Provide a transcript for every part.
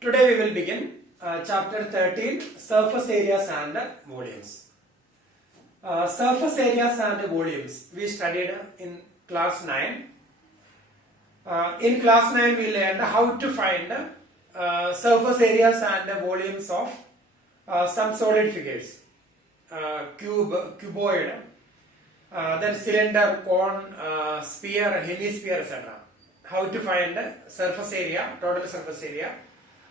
Today we will begin chapter 13, surface areas and volumes. Surface areas and volumes we studied in class 9. In class 9 we learned how to find surface areas and volumes of some solid figures. Cuboid, then cylinder, cone, sphere, hemisphere, etc. How to find surface area, total surface area,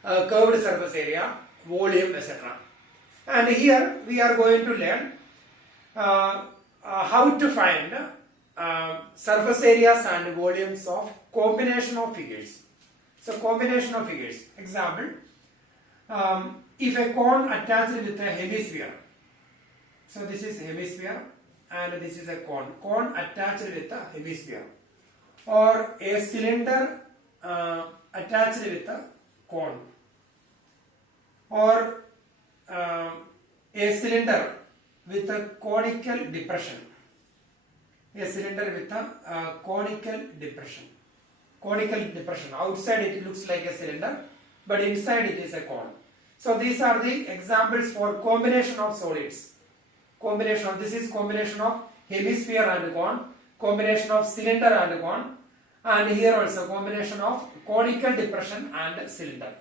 curved surface area, volume, etc. And here we are going to learn how to find surface areas and volumes of combination of figures. So combination of figures. Example, if a cone attached with a hemisphere. So this is hemisphere and this is a cone. Cone attached with a hemisphere. Or a cylinder attached with a cone. Or a cylinder with a conical depression. A cylinder with a conical depression. Conical depression. Outside it looks like a cylinder, but inside it is a cone. So these are the examples for combination of solids. This is combination of hemisphere and cone, combination of cylinder and cone, and here also combination of conical depression and cylinder.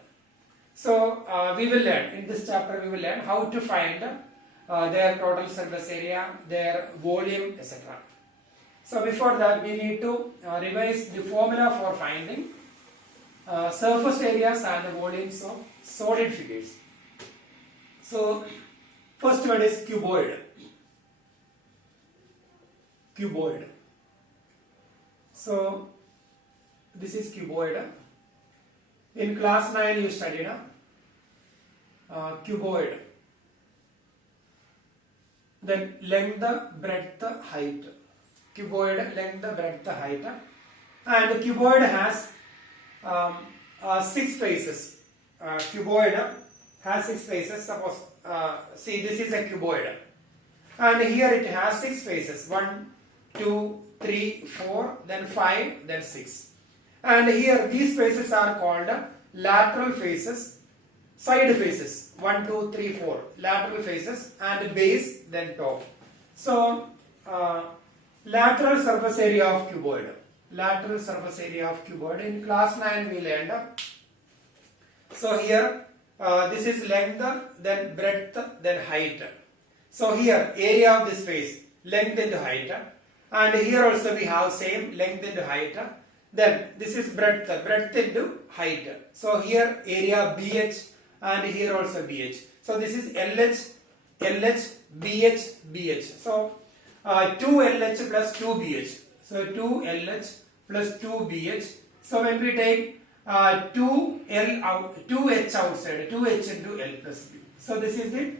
So we will learn, in this chapter we will learn how to find their total surface area, their volume, etc. So before that we need to revise the formula for finding surface areas and volumes of solid figures. So first one is cuboid. Cuboid. So this is cuboid. In class 9 you studied cuboid. Then length, breadth, height. Cuboid, length, breadth, height. And cuboid has 6 faces. Cuboid has 6 faces. Suppose, see, this is a cuboid. And here it has 6 faces. 1, 2, 3, 4, then 5, then 6. And here these faces are called lateral faces, side faces. 1, 2, 3, 4. Lateral faces and base, then top. So, lateral surface area of cuboid. Lateral surface area of cuboid. In class 9 we learned. So here this is length, then breadth, then height. So here area of this face, length into height. And here also we have same length into height. Then this is breadth into height. So here area BH and here also BH. So this is LH, BH, BH. So 2LH plus 2BH. So 2LH plus 2BH. So when we take 2L out, 2H outside, 2H into L plus B. So this is the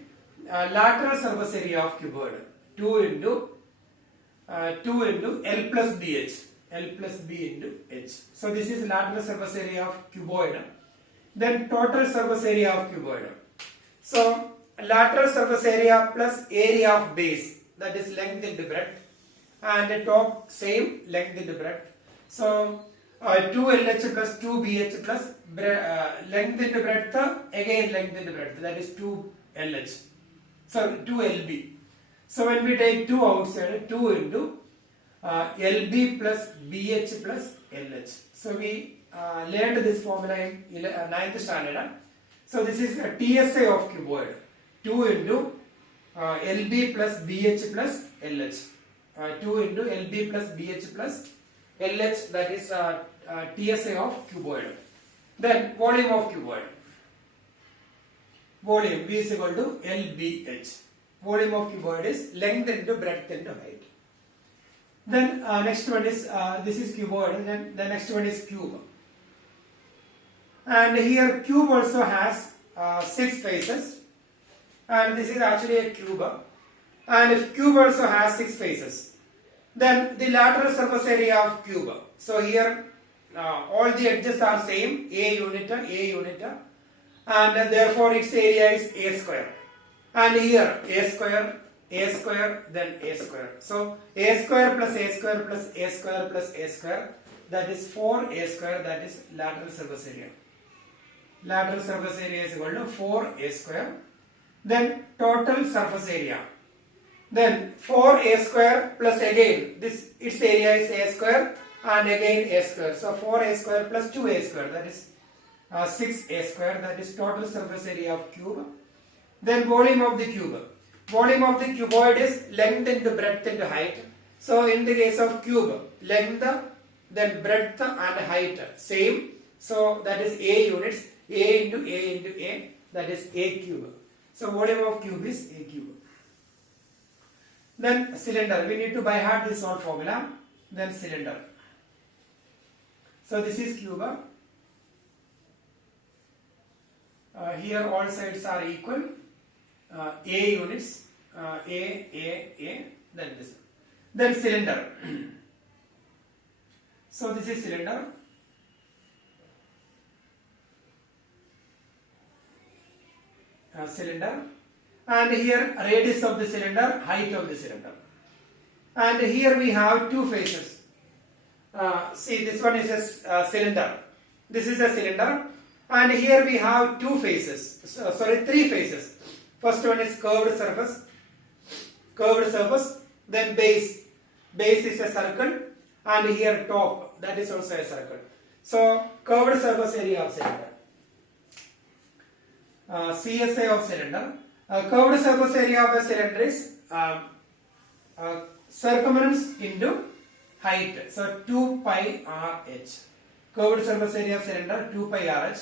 lateral surface area of cuboid. 2 into L plus BH. L plus B into H. So this is lateral surface area of cuboid. Then total surface area of cuboid. So lateral surface area plus area of base, that is length into breadth, and the top same length into breadth. So 2LH plus 2BH plus length into breadth, again length into breadth, that is 2LH. So 2LB. So when we take 2 outside, 2 into LB plus BH plus LH. So we learned this formula in 9th standard. So this is a TSA of cuboid. 2 into LB plus BH plus LH. 2 into LB plus BH plus LH, that is TSA of cuboid. Then volume of cuboid. Volume V is equal to LBH. Volume of cuboid is length into breadth into height. Then next one is, this is cuboid, and then the next one is cube. And here cube also has 6 faces, and this is actually a cube. And if cube also has 6 faces, then the lateral surface area of cube. So here all the edges are same, A unit, and therefore its area is A square. And here A square, then A square. So A square plus A square plus A square plus A square, that is 4A square, that is lateral surface area. lateral surface area is equal to 4a square. Then total surface area. Then 4a square plus again this its area is a square and again a square. So 4a square plus 2a square, that is 6a square, that is total surface area of cube. Then volume of the cube. Volume of the cuboid is length into breadth into height. So in the case of cube, length, then breadth and height same. So that is a units, a into a, that is a cube. So volume of cube is a cube. Then cylinder, we need to by heart this one formula. Then cylinder. So this is cube. Here all sides are equal. A units, A, then this. Then cylinder. So this is cylinder. Cylinder, and here radius of the cylinder, height of the cylinder, and here we have two faces. See, this one is a cylinder, this is a cylinder, and here we have two faces, three faces. First one is curved surface, then base is a circle, and here top, that is also a circle. So curved surface area of cylinder. CSA of cylinder. Curved surface area of a cylinder is circumference into height. So 2 pi RH. Curved surface area of cylinder 2 pi RH.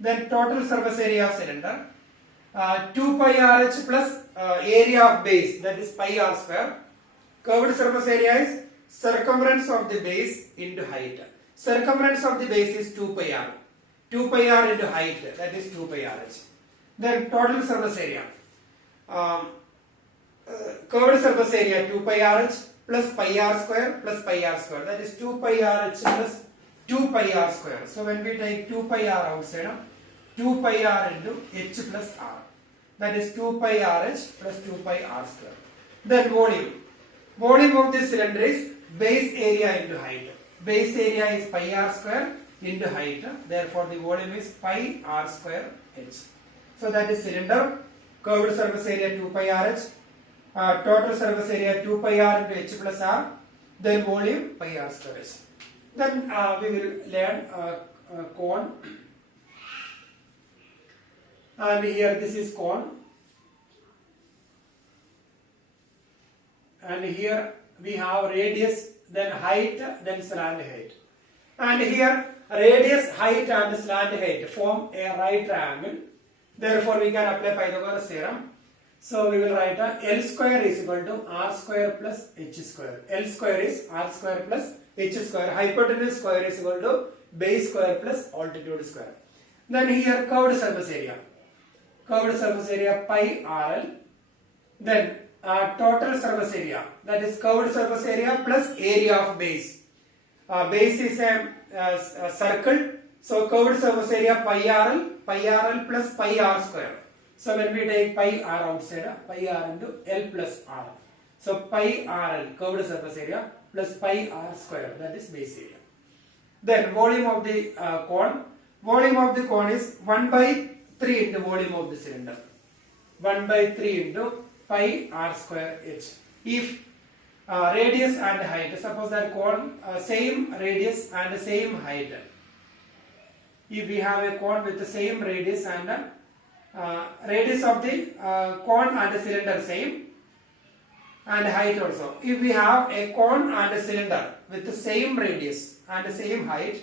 Then total surface area of cylinder 2 pi RH plus area of base, that is pi r square. Curved surface area is circumference of the base into height. Circumference of the base is 2 pi r. 2 pi r into height, that is 2 pi RH. Then total surface area. Curved surface area 2 pi RH plus pi r square plus pi r square, that is 2 pi RH plus 2 pi r square. So when we take 2 pi r outside, 2 pi r into h plus r, that is 2 pi RH plus 2 pi r square. Then volume. Volume of this cylinder is base area into height. Base area is pi r square into height. Therefore the volume is pi r square h. So that is cylinder. Curved surface area 2 pi RH. Total surface area 2 pi r into h plus r. Then volume pi r square h. Then we will learn cone. And here this is cone. And here we have radius, then height, then slant height. And here radius, height and slant height form a right triangle. Therefore we can apply Pythagoras theorem. So we will write L square is equal to r square plus h square. L square is r square plus h square. Hypotenuse square is equal to base square plus altitude square. Then here curved surface area. Curved surface area pi rl. Then total surface area, that is curved surface area plus area of base. Base is a circle. So curved surface area pi rl plus pi r square. So when we take pi r outside, pi r into L plus r. So pi rl curved surface area plus pi r square, that is base area. Then volume of the cone. Volume of the cone is 1 by 3 into volume of the cylinder. 1 by 3 into pi r square h. If radius and height, suppose that cone same radius and same height. If we have a cone with the same radius and radius of the cone and the cylinder same and height also. If we have a cone and a cylinder with the same radius and the same height,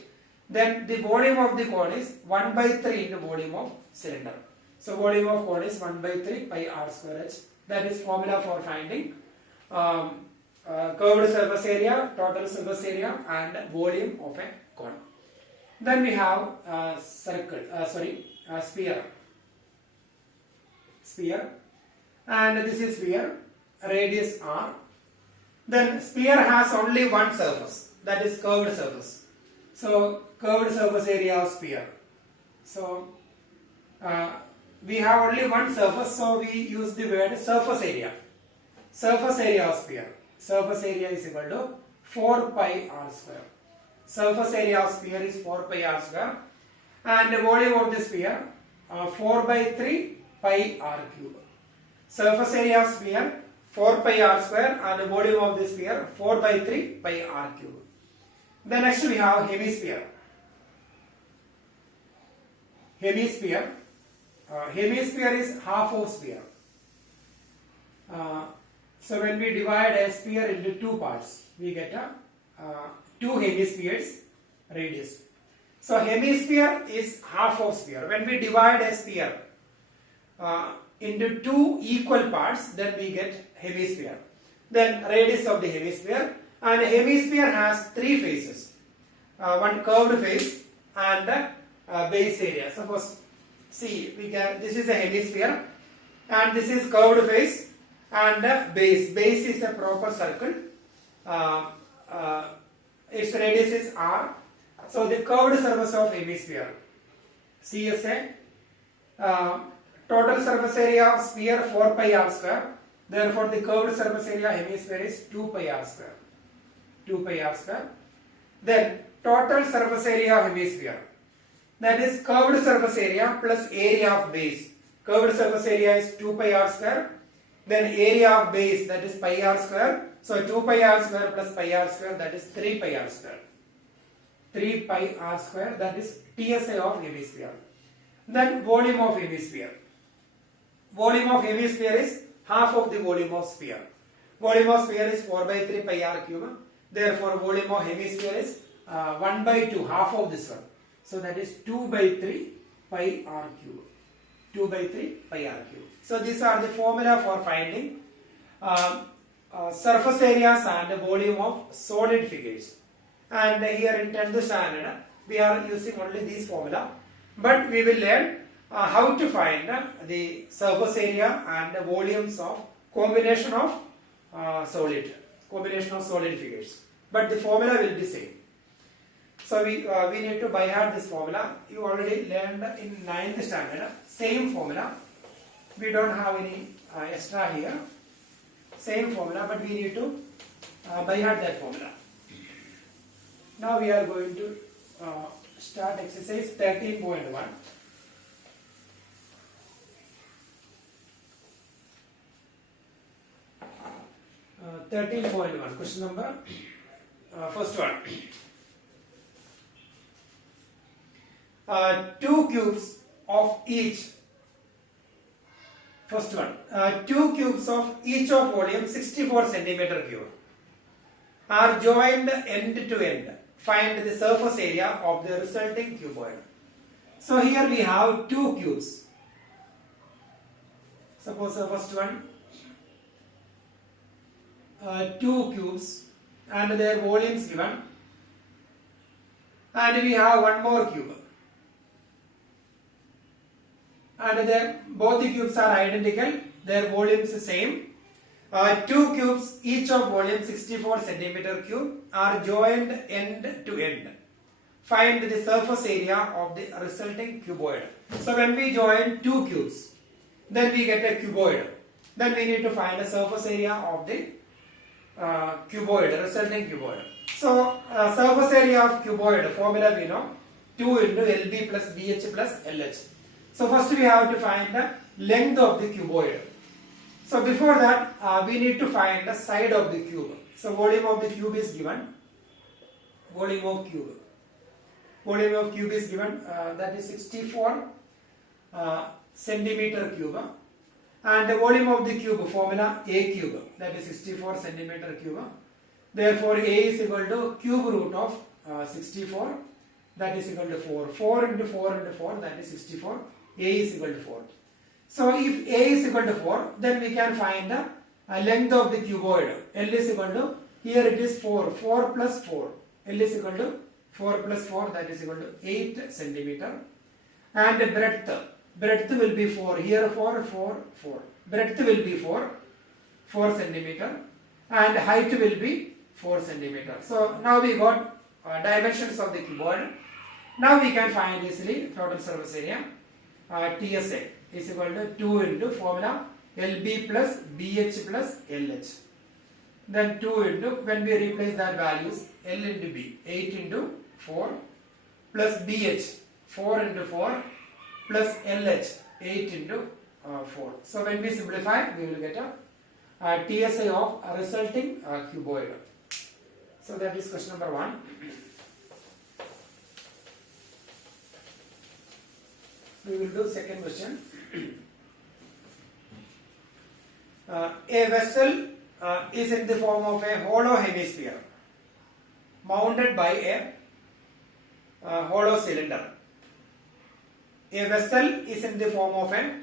then the volume of the cone is 1 by 3 into volume of cylinder. So volume of cone is 1 by 3 pi r square h. That is formula for finding curved surface area, total surface area and volume of a cone. Then we have sphere. Sphere, and this is sphere, radius r. Then sphere has only one surface, that is curved surface. So curved surface area of sphere. So we have only one surface, so we use the word surface area. Surface area of sphere. Surface area is equal to 4 pi r square. Surface area of sphere is 4 pi r square. and the volume of the sphere 4 by 3 pi r cube. Surface area of sphere 4 pi r square and the volume of the sphere 4 by 3 pi r cube. Then next we have hemisphere. Hemisphere. Hemisphere is half of sphere. So when we divide a sphere into two parts, we get two hemispheres radius. So hemisphere is half of sphere. When we divide a sphere into two equal parts, then we get hemisphere. Then radius of the hemisphere, and hemisphere has three faces. One curved face and base area. Suppose, see, this is a hemisphere and this is curved face and base. Base is a proper circle. Its radius is r. So the curved surface of hemisphere, CSA, total surface area of sphere 4 pi r square. Therefore the curved surface area hemisphere is 2 pi r square. 2 pi r square. Then total surface area of hemisphere, that is curved surface area plus area of base. Curved surface area is 2 pi r square. Then area of base, that is pi r square. So 2 pi r square plus pi r square, that is 3 pi r square. 3 pi r square, that is TSA of hemisphere. Then volume of hemisphere. Volume of hemisphere is half of the volume of sphere. Volume of sphere is 4 by 3 pi r cube. Therefore volume of hemisphere is 1 by 2, half of this one. So that is 2 by 3 pi r cube. 2 by 3 pi r cube. So these are the formula for finding surface areas and volume of solid figures. And here in 10th standard, we are using only these formula. But we will learn how to find the surface area and the volumes of combination of solid figures. But the formula will be same. So we need to by heart this formula. You already learned in 9th standard. Same formula. We don't have any extra here. Same formula, but we need to by heart that formula. Now we are going to start exercise 13.1. Uh, 13.1 question number first one. Two cubes of each. First one. Two cubes of each of volume 64 centimeter cube are joined end to end. Find the surface area of the resulting cuboid. So here we have two cubes. Suppose the first one, two cubes and their volumes given, and we have one more cube, and both the cubes are identical, their volumes the same. Two cubes each of volume 64 centimeter cube are joined end to end. Find the surface area of the resulting cuboid. So when we join two cubes, then we get a cuboid. Then we need to find the surface area of the cuboid, resulting cuboid. So surface area of cuboid formula we know, 2 into LB plus BH plus LH. So first we have to find the length of the cuboid. So before that we need to find the side of the cube. So volume of the cube is given. Volume of cube is given, that is 64 centimeter cube. And the volume of the cube formula A cube, that is 64 centimeter cube. Therefore A is equal to cube root of 64, that is equal to 4. 4 into 4 into 4, that is 64. A is equal to 4. So if A is equal to 4, then we can find the length of the cuboid. L is equal to, here it is 4. 4 plus 4. L is equal to 4 plus 4, that is equal to 8 centimeter. And breadth will be 4. Here 4, 4, 4. Breadth will be 4 centimeter. And height will be 4 centimeter. So now we got dimensions of the cuboid. Now we can find easily total surface area. TSA is equal to 2 into formula LB plus BH plus LH. Then 2 into, when we replace that values, L into B, 8 into 4 plus BH, 4 into 4 plus LH 8 into 4. So when we simplify, we will get a TSI of a resulting cuboid. So that is question number 1. We will do second question. A vessel is in the form of a hollow hemisphere mounted by a hollow cylinder. A vessel is in the form of a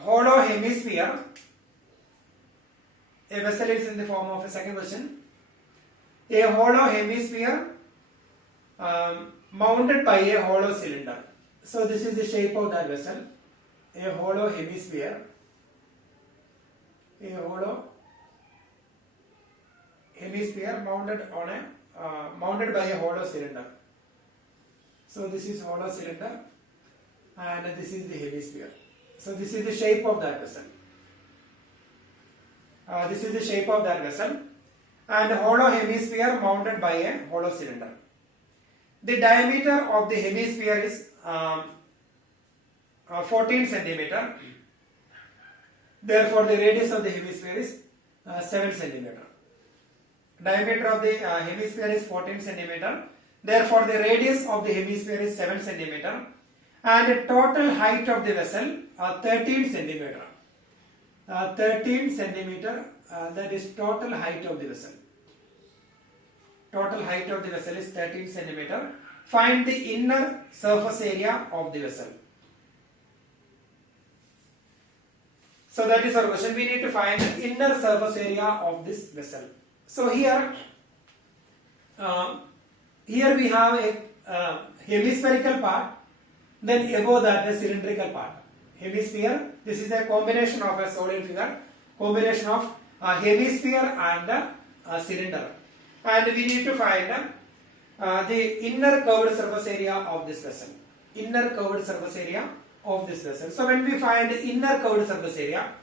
hollow hemisphere. A vessel is in the form of a second question. A hollow hemisphere mounted by a hollow cylinder. So this is the shape of that vessel. A hollow hemisphere. A hollow hemisphere mounted by a hollow cylinder. So this is hollow cylinder and this is the hemisphere. So this is the shape of that vessel. This is the shape of that vessel and hollow hemisphere mounted by a hollow cylinder. The diameter of the hemisphere is 14 centimeter. Therefore, the radius of the hemisphere is 7 centimeter. Diameter of the hemisphere is 14 centimeter. Therefore, the radius of the hemisphere is 7 centimeter. And the total height of the vessel 13 centimeter. 13 centimeter, that is total height of the vessel. Total height of the vessel is 13 centimeter. Find the inner surface area of the vessel. So that is our question. We need to find the inner surface area of this vessel. So here we have a hemispherical part, then above that a cylindrical part. Hemisphere, this is a combination of a solid figure, combination of a hemisphere and a cylinder. And we need to find the inner curved surface area of this vessel. Inner curved surface area of this vessel. So when we find inner curved surface area,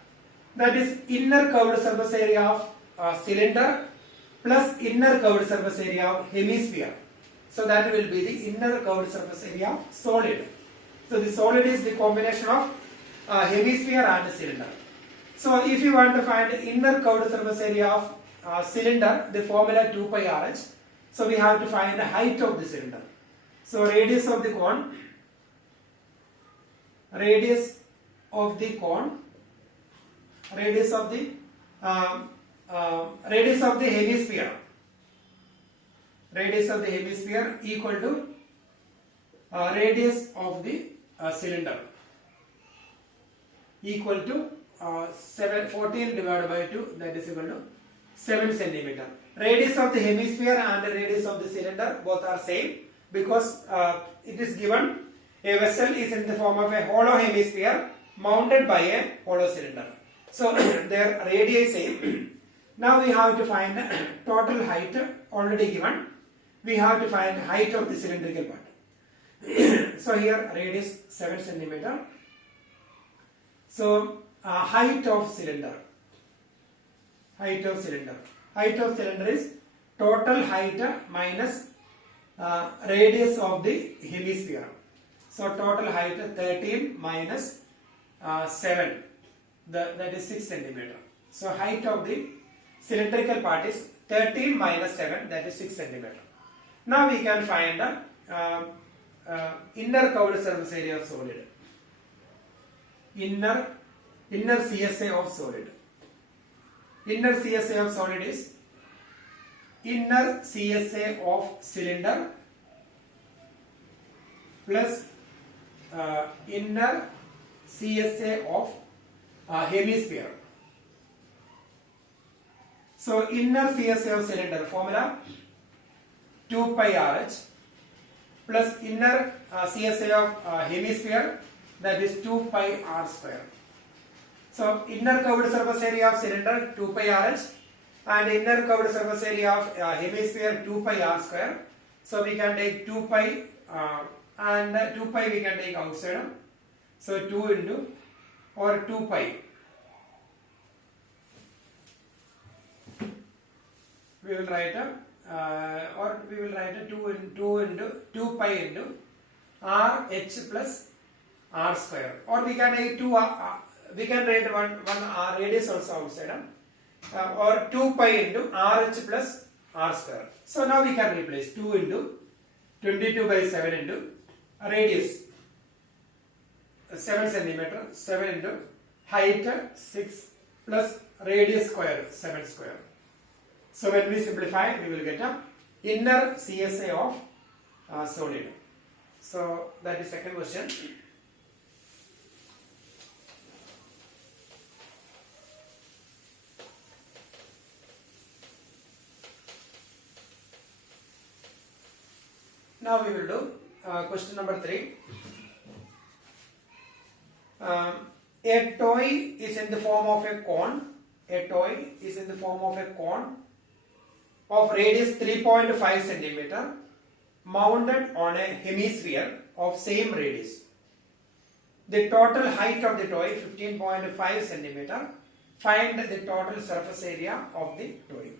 that is inner curved surface area of cylinder plus inner curved surface area of hemisphere. So that will be the inner curved surface area of solid. So the solid is the combination of hemisphere and cylinder. So if you want to find the inner curved surface area of cylinder, the formula 2 pi RH. So we have to find the height of the cylinder. So radius of the cone, radius of the hemisphere, radius of the hemisphere equal to radius of the cylinder, equal to 14 divided by 2, that is equal to 7 centimeter. Radius of the hemisphere and the radius of the cylinder both are same, because it is given a vessel is in the form of a hollow hemisphere mounted by a hollow cylinder. So their radii is same. Now we have to find total height already given. We have to find height of the cylindrical part. So here radius 7 centimeter. So height of cylinder. Height of cylinder. Height of cylinder is total height minus radius of the hemisphere. So total height 13 minus 7, that is 6 centimeter. So height of the cylindrical part is 13 minus 7, that is 6 centimeter. Now we can find the inner curved surface area of solid. Inner CSA of solid. Inner CSA of solid is inner CSA of cylinder plus inner CSA of hemisphere. So inner CSA of cylinder formula 2 pi RH plus inner CSA of hemisphere, that is 2 pi R square. So inner curved surface area of cylinder 2 pi RH and inner curved surface area of hemisphere 2 pi R square. So we can take 2 pi and 2 pi we can take outside. So 2 into or 2 pi. We will write 2 pi into RH plus R square, or we can write we can write one radius also outside, or 2 pi into RH plus R square. So now we can replace 2 into 22 by 7 into radius 7 centimeter, 7 into height 6 plus radius square 7 square. So when we simplify, we will get a inner CSA of solid. So that is second question. Now we will do question number 3. A toy is in the form of a cone. A toy is in the form of a cone of radius 3.5 centimeter, mounted on a hemisphere of same radius. The total height of the toy 15.5 centimeter. Find the total surface area of the toy.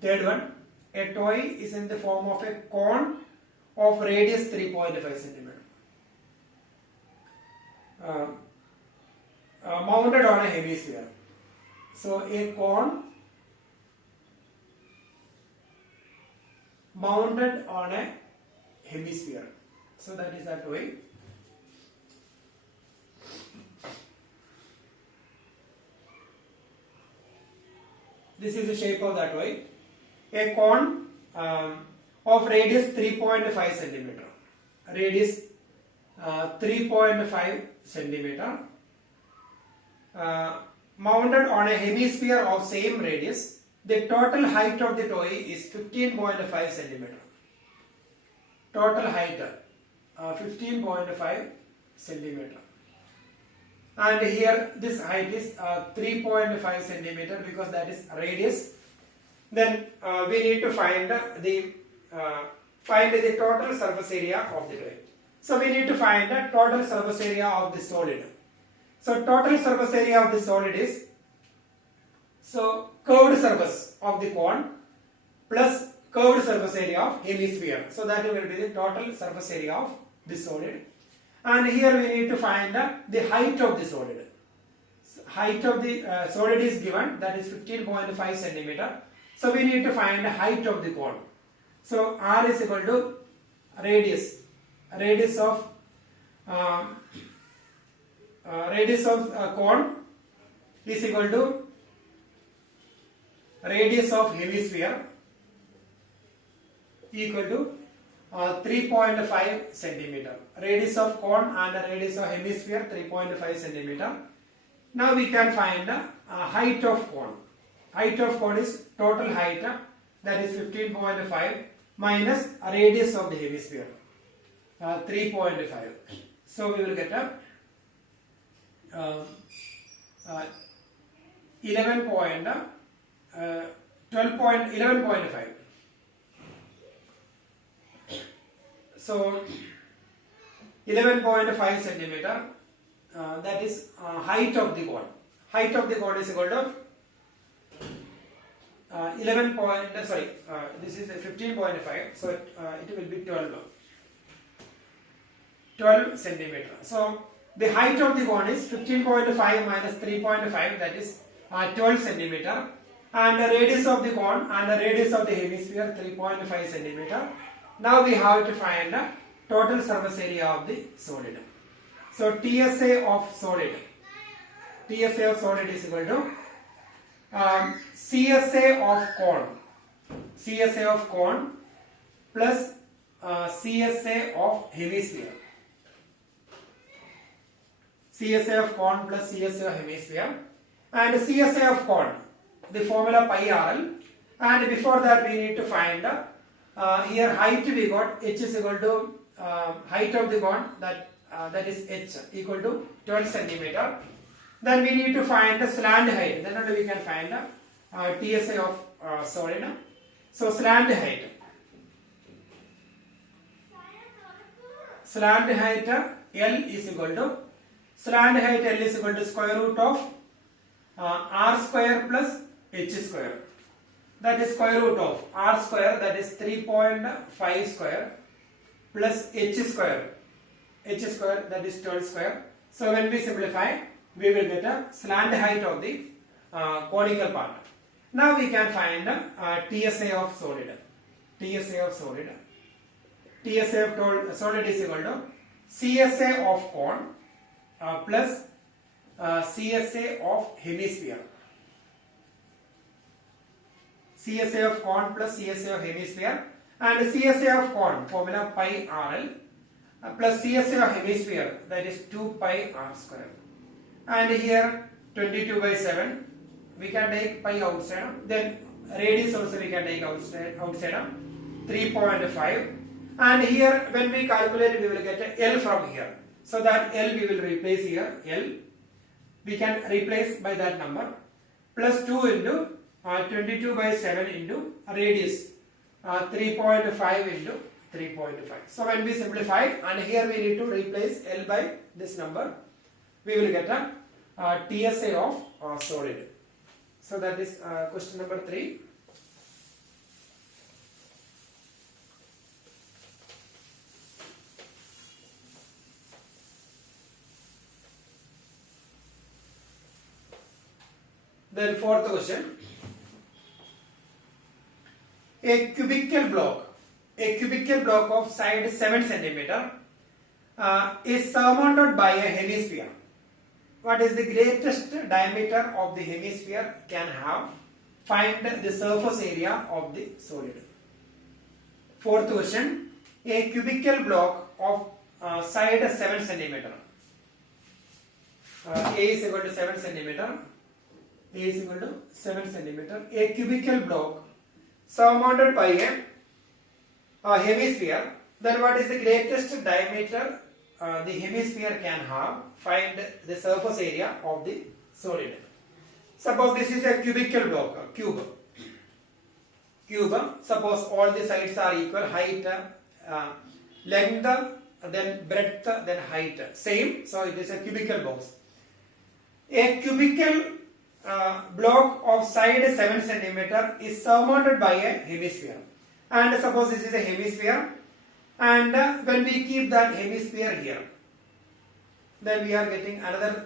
Third one, a toy is in the form of a cone of radius 3.5 centimeter, mounted on a hemisphere. So a cone mounted on a hemisphere. So that is that way. This is the shape of that way. A cone of radius 3.5 centimeter. Radius 3.5 centimeter. Mounted on a hemisphere of same radius. The total height of the toy is 15.5 centimeter. Total height 15.5 centimeter. And here this height is 3.5 centimeter because that is radius. Then we need to find the total surface area of the toy. So we need to find the total surface area of the solid. So total surface area of the solid is, so curved surface of the cone plus curved surface area of hemisphere. So that will be the total surface area of the solid. And here we need to find the height of the solid. Height of the solid is given, that is 15.5 centimeter. So we need to find the height of the cone. So R is equal to radius of cone is equal to radius of hemisphere equal to 3.5 centimeter. Radius of cone and radius of hemisphere 3.5 centimeter. Now we can find the height of cone. Height of cone is total height, that is 15.5 minus radius of the hemisphere 3.5. So we will get a 11.5. So 11.5 centimeter, that is height of the cone. Height of the cone is equal to this is 15.5, so it will be 12 centimeter. So the height of the cone is 15.5 minus 3.5, that is 12 centimeter, and the radius of the cone and the radius of the hemisphere 3.5 centimeter. Now we have to find the total surface area of the solid. So TSA of solid is equal to CSA of cone plus CSA of hemisphere. CSA of cone plus CSA of hemisphere, and CSA of cone, the formula pi RL, and before that we need to find here height we got h is equal to height of the cone, that is h equal to 12 centimeter. Then we need to find the slant height. Then only we can find TSA of solid. So slant height L is equal to square root of r square plus h square. That is square root of r square, that is 3.5 square, plus h square, that is 12 square. So when we simplify, we will get a slant height of the conical part. Now we can find TSA of solid. TSA of solid. TSA of solid is equal to CSA of cone plus CSA of hemisphere. CSA of cone plus CSA of hemisphere, and CSA of cone formula pi RL plus CSA of hemisphere, that is 2 pi R square. And here 22 by 7, we can take pi outside, then radius also we can take outside 3.5, and here when we calculate we will get a L from here. So that L we will replace here, L we can replace by that number, plus 2 into 22 by 7 into radius 3.5 into 3.5. So when we simplify, and here we need to replace L by this number, we will get a TSA of solid. So that is question number 3. Then fourth question. A cubical block of side 7 centimeter is surmounted by a hemisphere. What is the greatest diameter of the hemisphere can have? Find the surface area of the solid. Fourth question. A cubical block of side 7 centimeter. A is equal to 7 centimeter. A is equal to 7 centimeter. A cubical block surmounted by a hemisphere. Then what is the greatest diameter the hemisphere can have? Find the surface area of the solid. Suppose this is a cubical block, cube. Suppose all the sides are equal, height, length, then breadth, then height same. So it is a cubical box. A cubical block of side 7 centimeter is surmounted by a hemisphere. And suppose this is a hemisphere, and when we keep that hemisphere here, then we are getting another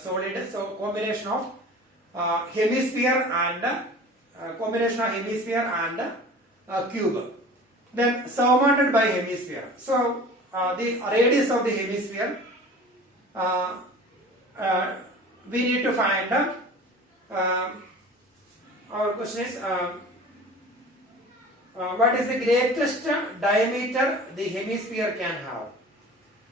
solid. So combination of hemisphere and cube. Then surmounted by hemisphere. So the radius of the hemisphere we need to find. Our question is what is the greatest diameter the hemisphere can have?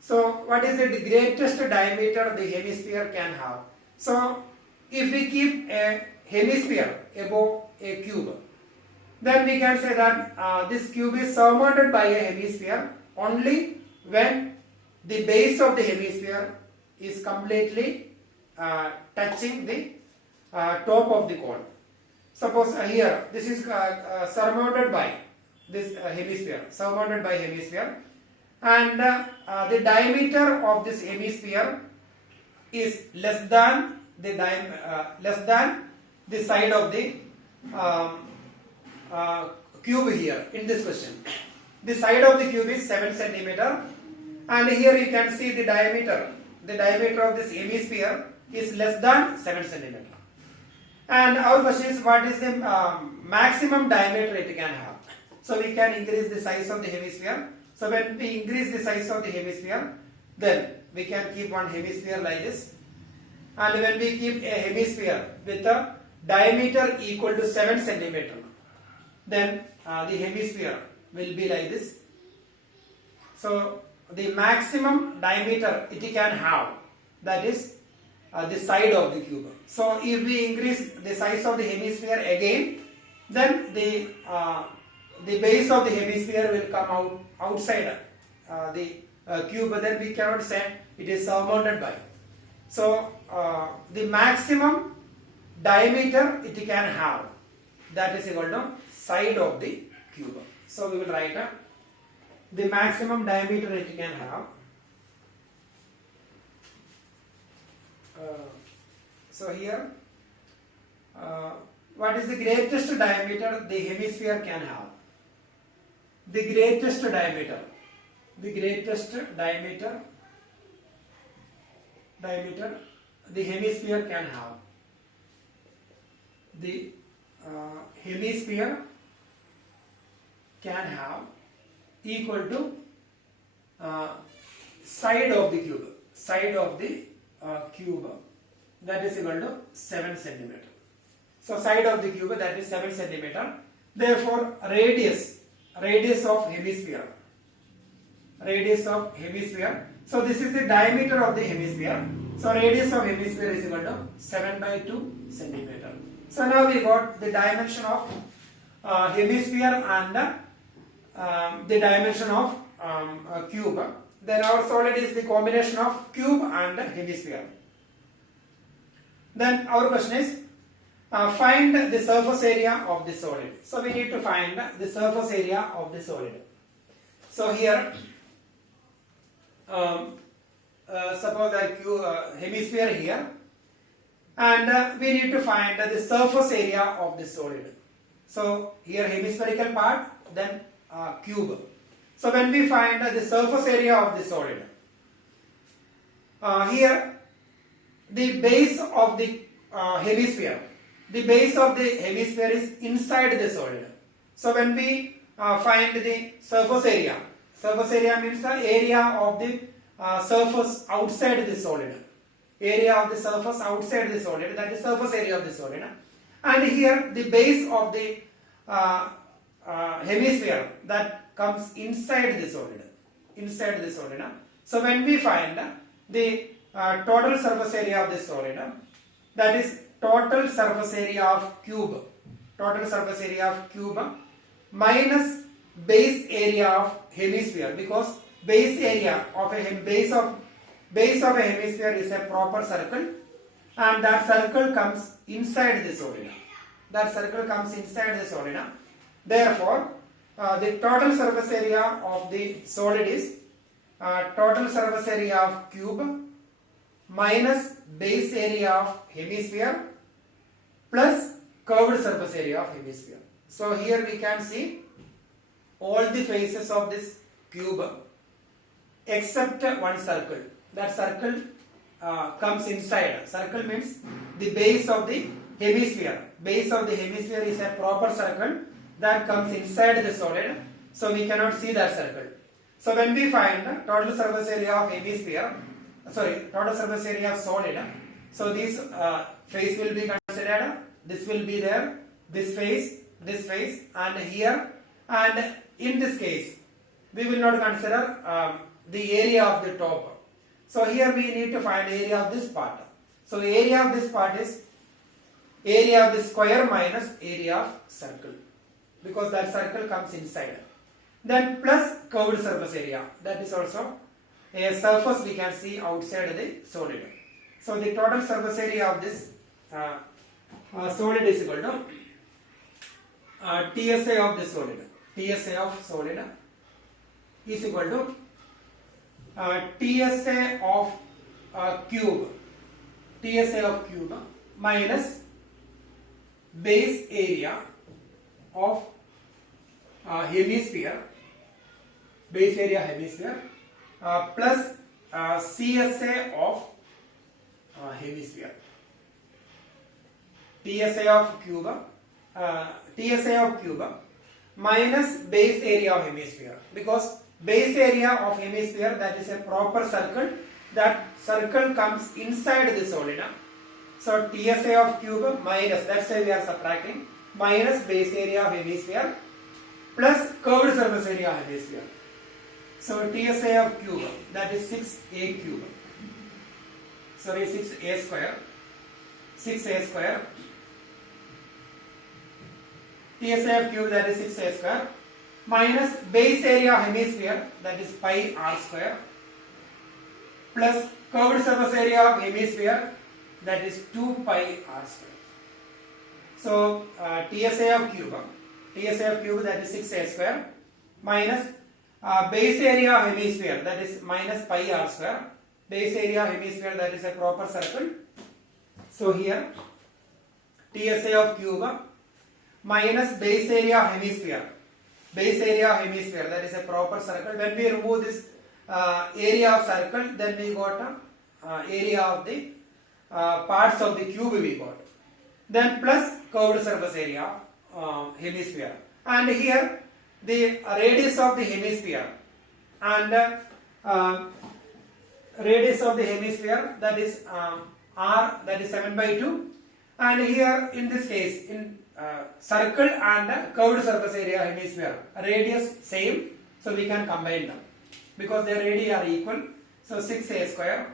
So what is the greatest diameter the hemisphere can have? So if we keep a hemisphere above a cube, then we can say that this cube is surmounted by a hemisphere only when the base of the hemisphere is completely touching the top of the cone. Suppose here this is surmounted by this hemisphere, and the diameter of this hemisphere is less than the side of the cube here in this question. The side of the cube is 7 centimeter, and here you can see the diameter. The diameter of this hemisphere is less than 7 centimeter. And our question is what is the maximum diameter it can have. So we can increase the size of the hemisphere. So when we increase the size of the hemisphere, then we can keep one hemisphere like this. And when we keep a hemisphere with a diameter equal to 7 centimeter, then the hemisphere will be like this. So the maximum diameter it can have, that is the side of the cube. So if we increase the size of the hemisphere again, then the base of the hemisphere will come outside the cube, then we cannot say it is surmounted by. So the maximum diameter it can have, that is equal to side of the cube. So we will write the maximum diameter it can have. So here, what is the greatest diameter the hemisphere can have? The greatest diameter the greatest diameter the hemisphere can have. The hemisphere can have equal to side of the cube. Side of the cube, that is equal to 7 centimeter. So side of the cube, that is 7 centimeter. Therefore radius of hemisphere. So this is the diameter of the hemisphere. So radius of hemisphere is equal to 7/2 centimeter. So now we got the dimension of hemisphere and the dimension of cube. Then our solid is the combination of cube and hemisphere. Then our question is find the surface area of the solid. So we need to find the surface area of the solid. So here suppose that hemisphere here, and we need to find the surface area of the solid. So here hemispherical part, then cube. So when we find the surface area of the solid, here the base of the hemisphere is inside the solid. So when we find the surface area means the area of the surface outside the solid. Area of the surface outside the solid, that is surface area of the solid. And here the base of the hemisphere, that comes inside the solid. So when we find the total surface area of the solid, that is total surface area of cube minus base area of hemisphere, because base of a hemisphere is a proper circle, and that circle comes inside the solid. Therefore the total surface area of the solid is total surface area of cube minus base area of hemisphere plus curved surface area of hemisphere. So here we can see all the faces of this cube except one circle. That circle comes inside. Circle means the base of the hemisphere. Base of the hemisphere is a proper circle that comes inside the solid. So we cannot see that circle. So when we find total surface area of total surface area of solid, so this face will be considered. This will be there. This face, and here. And in this case, we will not consider the area of the top. So here we need to find area of this part. So area of this part is area of the square minus area of circle, because that circle comes inside. Then plus curved surface area, that is also a surface we can see outside the solid. So the total surface area of this solid is equal to TSA of the solid. TSA of solid is equal to TSA of cube minus base area of hemisphere plus CSA of hemisphere. TSA of cube minus base area of hemisphere, because base area of hemisphere, that is a proper circle, that circle comes inside the solid. So TSA of cube minus, that's why we are subtracting, minus base area of hemisphere plus curved surface area of hemisphere. So TSA of cube, that is 6a cube. Sorry, 6a square. TSA of cube, that is 6a square, minus base area of hemisphere, that is pi r square, plus curved surface area of hemisphere, that is 2 pi r square. So TSA of cube, that is 6a square, minus base area of hemisphere, that is minus pi r square. Base area of hemisphere, that is a proper circle. So here TSA of cube minus base area of hemisphere, base area of hemisphere, that is a proper circle. When we remove this area of circle, then we got area of the parts of the cube we got. Then plus curved surface area of hemisphere. And here the radius of the hemisphere and radius of the hemisphere, that is r, that is 7/2. And here in this case, in circle and curved surface area hemisphere, radius same, so we can combine them because their radii are equal. So 6a square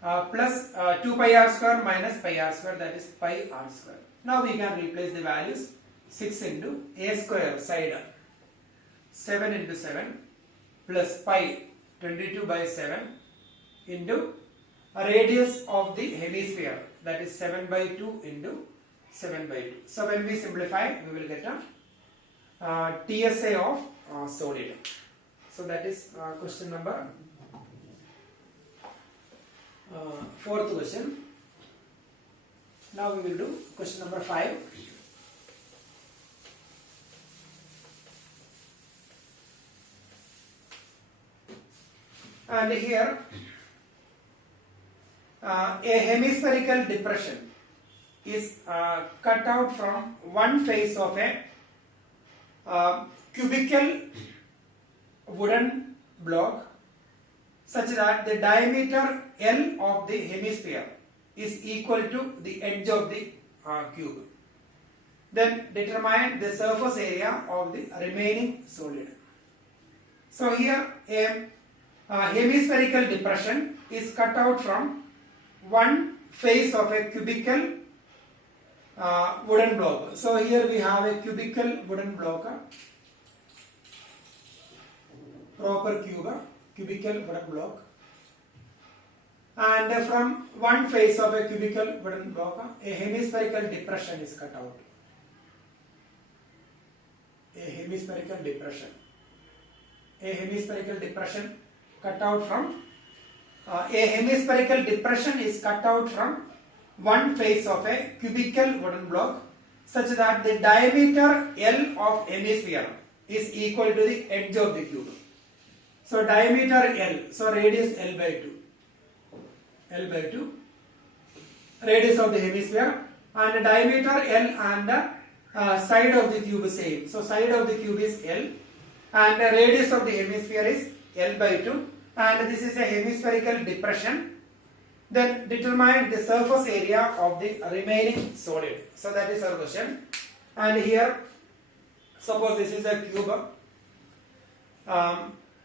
plus 2 pi r square minus pi r square, that is pi r square. Now we can replace the values. 6 into a square side 7 into 7 plus pi 22/7 into a radius of the hemisphere, that is 7/2 into 7/2. So when we simplify, we will get a TSA of solid. So that is question number 4th question. Now we will do question number 5. And here a hemispherical depression is cut out from one face of a cubical wooden block such that the diameter L of the hemisphere is equal to the edge of the cube. Then determine the surface area of the remaining solid. So here a hemispherical depression is cut out from one face of a cubical wooden block. So here we have a cubical wooden block, proper cubical wooden block, and from one face of a cubical wooden block a hemispherical depression is cut out. A hemispherical depression cut out from a hemispherical depression is cut out from one face of a cubical wooden block such that the diameter L of hemisphere is equal to the edge of the cube. So diameter L, so radius L/2, radius of the hemisphere, and diameter L and side of the cube same. So side of the cube is L and the radius of the hemisphere is L/2, and this is a hemispherical depression. Then determine the surface area of the remaining solid. So that is our question. And here, suppose this is a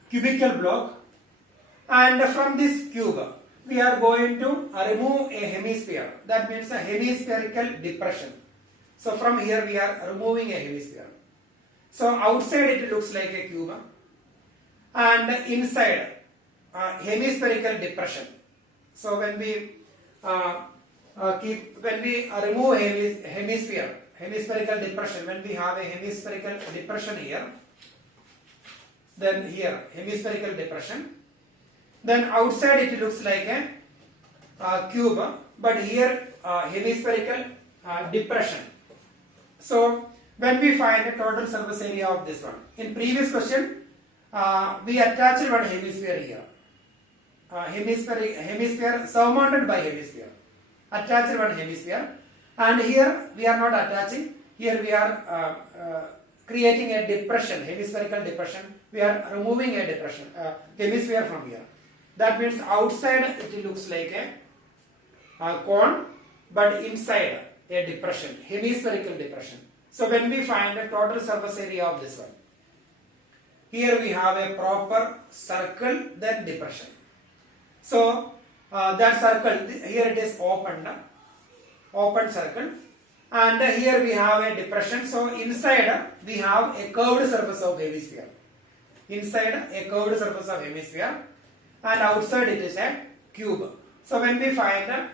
cubical block, and from this cube we are going to remove a hemisphere. That means a hemispherical depression. So from here we are removing a hemisphere. So outside it looks like a cube, and inside hemispherical depression. So when we remove hemispherical depression, when we have a hemispherical depression here, then here hemispherical depression, then outside it looks like a cube, but here hemispherical depression. So when we find the total surface area of this one, in previous question we attached one hemisphere here, hemisphere surmounted by hemisphere, attached one hemisphere, and here we are not attaching, here we are creating a depression, hemispherical depression. We are removing a depression, hemisphere from here. That means outside it looks like a cone, but inside a depression, hemispherical depression. So when we find the total surface area of this one, here we have a proper circle, then depression. So that circle, here it is open circle, and here we have a depression. So inside we have a curved surface of hemisphere. Inside a curved surface of hemisphere, and outside it is a cube. So when we find the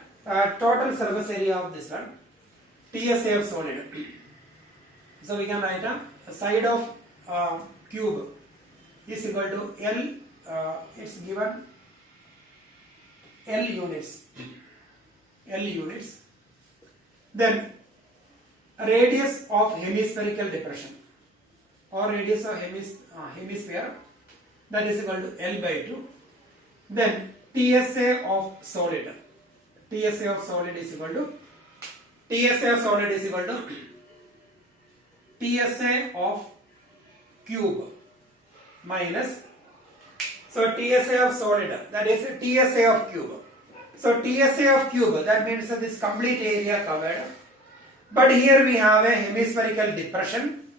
total surface area of this one, TSA of solid, so we can write a side of cube is equal to L, it's given L units, then radius of hemispherical depression, or radius of hemisphere, that is equal to L by 2. Then TSA of solid. TSA of solid is equal to TSA of cube minus, so TSA of solid, that is TSA of cube. So TSA of cube, that means that this complete area covered. But here we have a hemispherical depression.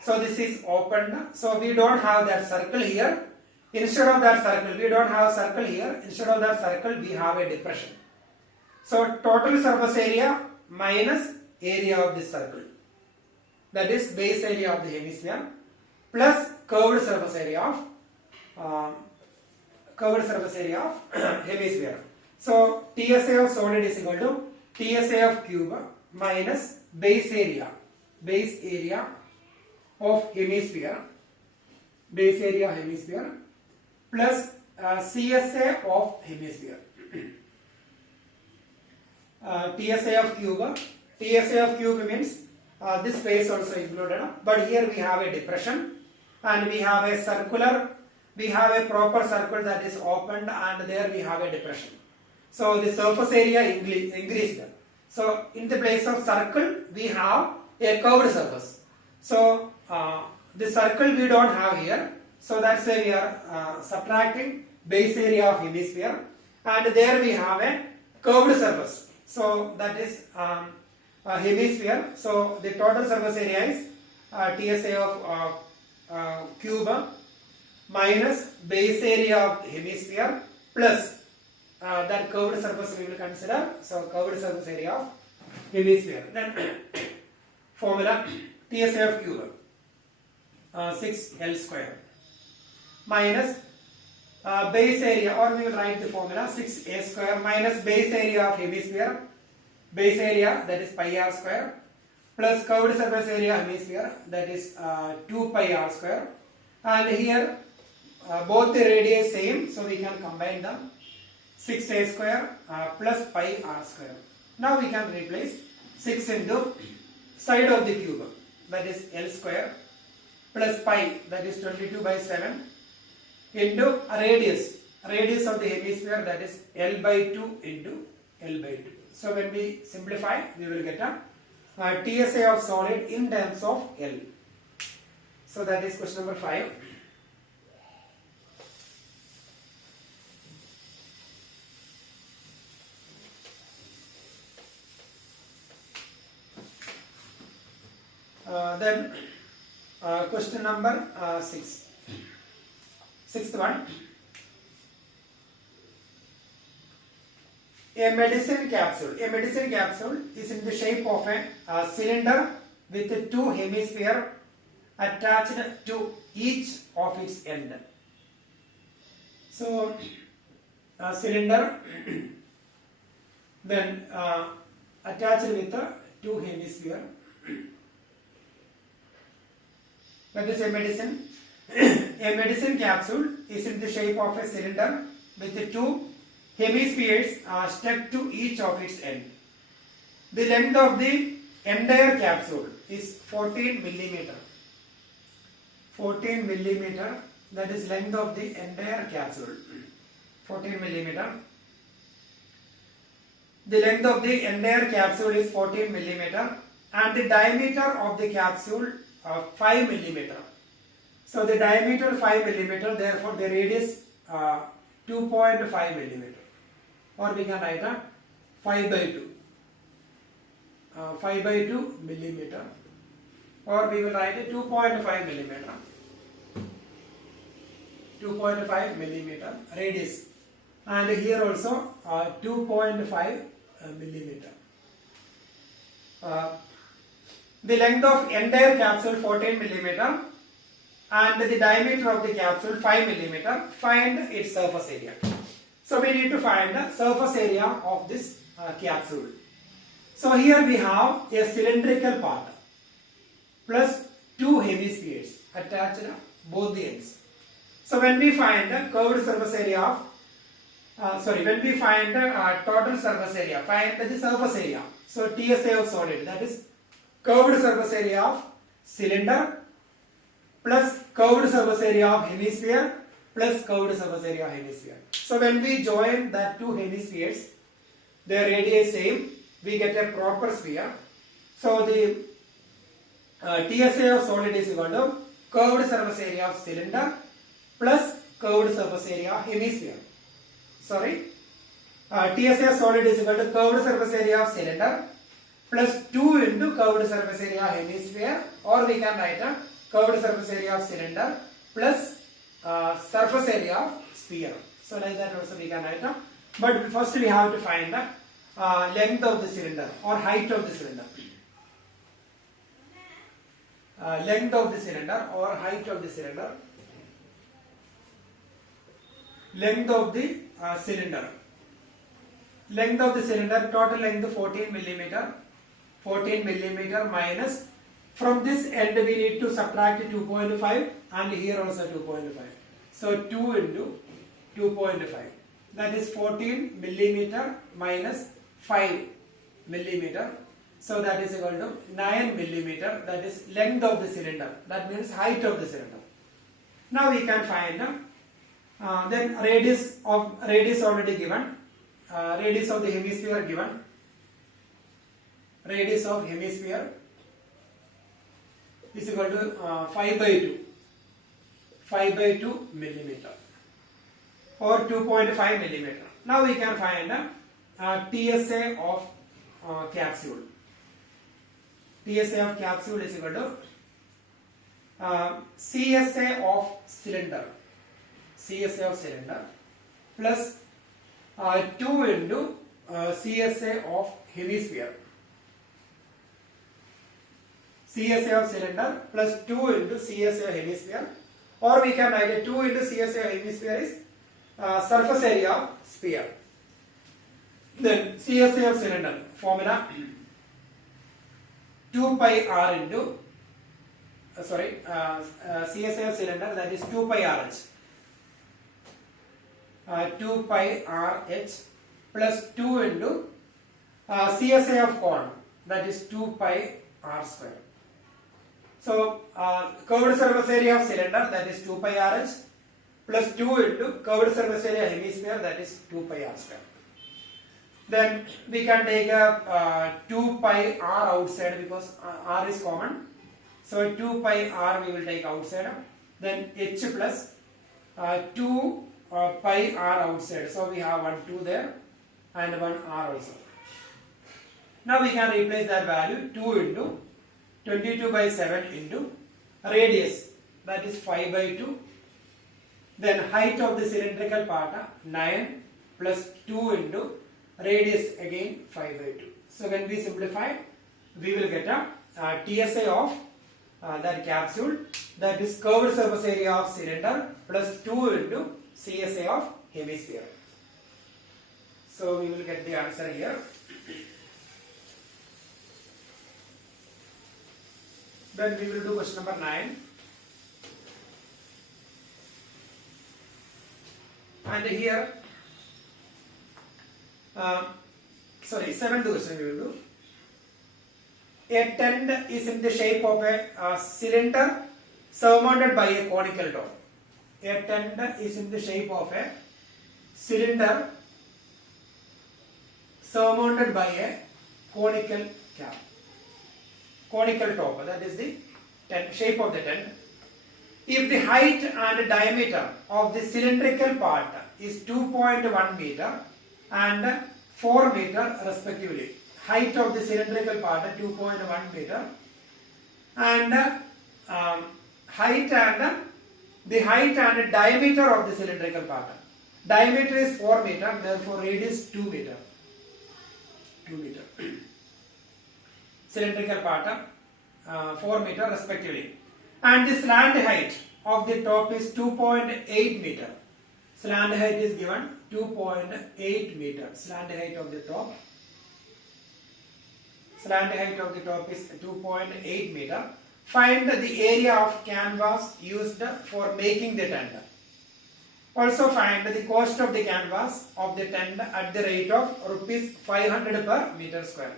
So this is opened. So we don't have that circle here. Instead of that circle, we don't have circle here. Instead of that circle, we have a depression. So total surface area minus area of this circle, that is base area of the hemisphere, plus curved surface area of hemisphere. So TSA of solid is equal to TSA of cube minus base area of hemisphere, plus CSA of hemisphere. TSA of cube means this space also included, but here we have a depression and we have a proper circle that is opened, and there we have a depression. So the surface area increased. So in the place of circle we have a curved surface. So the circle we don't have here, so that's why we are subtracting base area of hemisphere, and there we have a curved surface. So that is hemisphere. So the total surface area is TSA of cube minus base area of hemisphere plus that curved surface we will consider. So curved surface area of hemisphere. Then formula TSA of cube 6L square minus base area, or we will write the formula 6A square minus base area of hemisphere, base area, that is pi r square, plus curved surface area hemisphere, that is 2 pi r square, and here both the radii same, so we can combine them. 6A square plus pi r square. Now we can replace 6 into side of the cube, that is L square, plus pi, that is 22 by 7, into a radius of the hemisphere, that is L by 2 into L by 2. So when we simplify, we will get a TSA of solid in terms of L. So that is question number 5. Then question number 6. Sixth one. A medicine capsule is in the shape of a cylinder with 2 hemispheres attached to each of its ends. So a cylinder then attached with 2 hemispheres. That is a medicine. A medicine capsule is in the shape of a cylinder with the 2 hemispheres stuck to each of its ends. The length of the entire capsule is 14 millimeter. 14 millimeter, that is length of the entire capsule. 14 millimeter. The length of the entire capsule is 14 millimeter, and the diameter of the capsule 5 millimeter. So the diameter 5 millimeter, therefore the radius 2.5 millimeter, or we can write 5 by 2. 5 by 2 millimeter, or we will write 2.5 millimeter. 2.5 millimeter radius, and here also 2.5 millimeter. The length of entire capsule 14 millimeter, and the diameter of the capsule 5 millimeter. Find its surface area. So we need to find the surface area of this capsule. So here we have a cylindrical part plus 2 hemispheres attached both the ends. So when we find the curved surface area of when we find total surface area, find the surface area. So TSA of solid, that is curved surface area of cylinder plus curved surface area of hemisphere plus curved surface area of hemisphere. So when we join that two hemispheres, their radii same, we get a proper sphere. So the TSA of solid is equal to curved surface area of cylinder plus curved surface area of hemisphere. Sorry, TSA of solid is equal to curved surface area of cylinder plus 2 into curved surface area of hemisphere, or we can write a curved surface area of cylinder plus surface area of sphere. So like that also we can write a. But first we have to find the length of the cylinder or height of the cylinder. Length of the cylinder or height of the cylinder. Length of the cylinder. Length of the cylinder, total length 14 millimeter. 14 millimeter minus, from this end we need to subtract 2.5 and here also 2.5. So 2 into 2.5. That is 14 millimeter minus 5 millimeter. So that is equal to 9 millimeter. That is length of the cylinder. That means height of the cylinder. Now we can find then radius already given. Radius of the hemisphere given. Radius of hemisphere is equal to 5 by 2. 5 by 2 millimeter or 2.5 millimeter. Now we can find TSA of capsule. TSA of capsule is equal to CSA of cylinder. CSA of cylinder plus 2 into CSA of hemisphere. CSA of cylinder plus 2 into CSA of hemisphere, or we can write a 2 into CSA of hemisphere is surface area of sphere. Then CSA of cylinder formula 2 pi r into CSA of cylinder, that is 2 pi RH. 2 pi RH plus 2 into CSA of cone, that is 2 pi r square. So curved surface area of cylinder, that is 2 pi RH plus 2 into curved surface area hemisphere, that is 2 pi r square. Then we can take a 2 pi r outside because r is common. So 2 pi r we will take outside. Then h plus 2 pi r outside. So we have 1 2 there and 1 r also. Now we can replace that value 2 into 22 by 7 into radius, that is 5 by 2. Then height of the cylindrical part 9 plus 2 into radius again 5 by 2. So when we simplify, we will get a TSA of that capsule, that is curved surface area of cylinder plus 2 into CSA of hemisphere. So we will get the answer here. Then we will do question number 9. And here, seventh question we will do. A tent is in the shape of a cylinder surmounted by a conical top. A tent is in the shape of a cylinder surmounted by a conical cap. Conical top, that is the shape of the tent. If the height and diameter of the cylindrical part is 2.1 meter and 4 meter respectively, height of the cylindrical part 2.1 meter and the height and diameter of the cylindrical part. Diameter is 4 meter, therefore radius 2 meter. 2 meter. Cylindrical part 4 meter respectively. And the slant height of the top is 2.8 meter. Slant height is given 2.8 meter. Slant height of the top. Slant height of the top is 2.8 meter. Find the area of canvas used for making the tent. Also find the cost of the canvas of the tent at the rate of rupees 500 per meter square.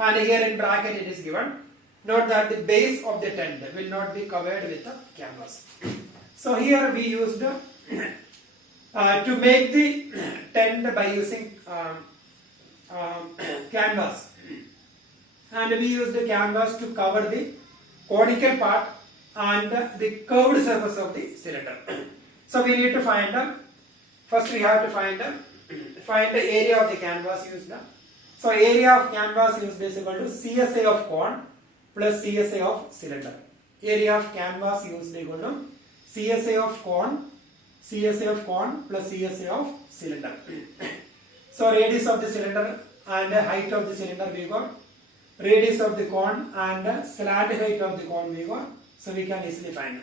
And here in bracket it is given Note that the base of the tent will not be covered with the canvas. So here we used to make the tent by using canvas, and we used the canvas to cover the conical part and the curved surface of the cylinder. So we need to find first we have to find the area of the canvas used. So area of canvas used is equal to CSA of cone plus CSA of cylinder. Area of canvas used is equal to CSA of cone plus CSA of cylinder. So radius of the cylinder and height of the cylinder we got, radius of the cone and slant height of the cone we got. So we can easily find.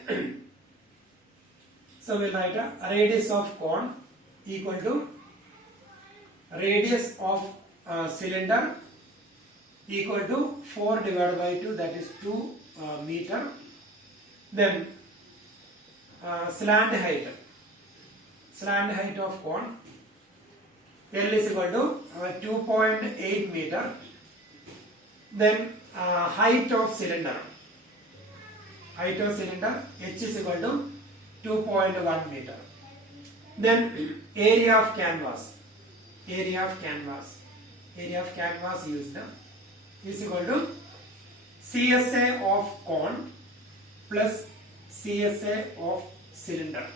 So we'll write a radius of cone equal to radius of cylinder equal to 4 divided by 2, that is 2 meter. Then slant height of cone L is equal to 2.8 meter. Then height of cylinder H is equal to 2.1 meter. Then area of canvas used is equal to CSA of cone plus CSA of cylinder.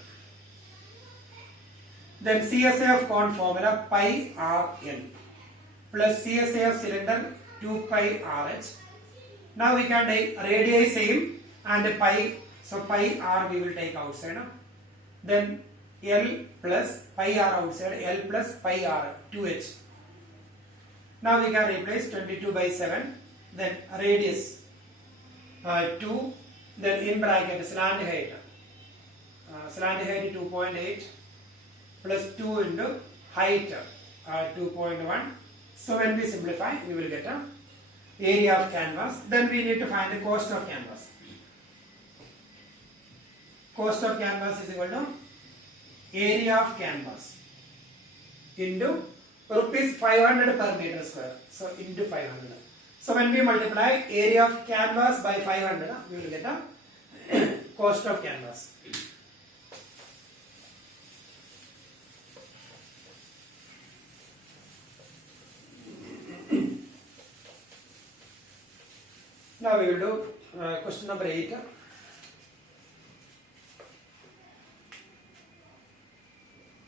Then CSA of cone formula pi RN plus CSA of cylinder 2 pi RH. Now we can take radii same and pi, so pi R we will take outside. Then L plus pi R outside, L plus pi R 2H. Now we can replace 22 by 7. Then radius 2. Then in bracket slant height 2.8 plus 2 into height 2.1. So when we simplify, we will get a area of canvas. Then we need to find the cost of canvas. Cost of canvas is equal to area of canvas into rupees 500 per meter square. So into 500. So when we multiply area of canvas by 500, we will get a cost of canvas. Now we will do question number 8.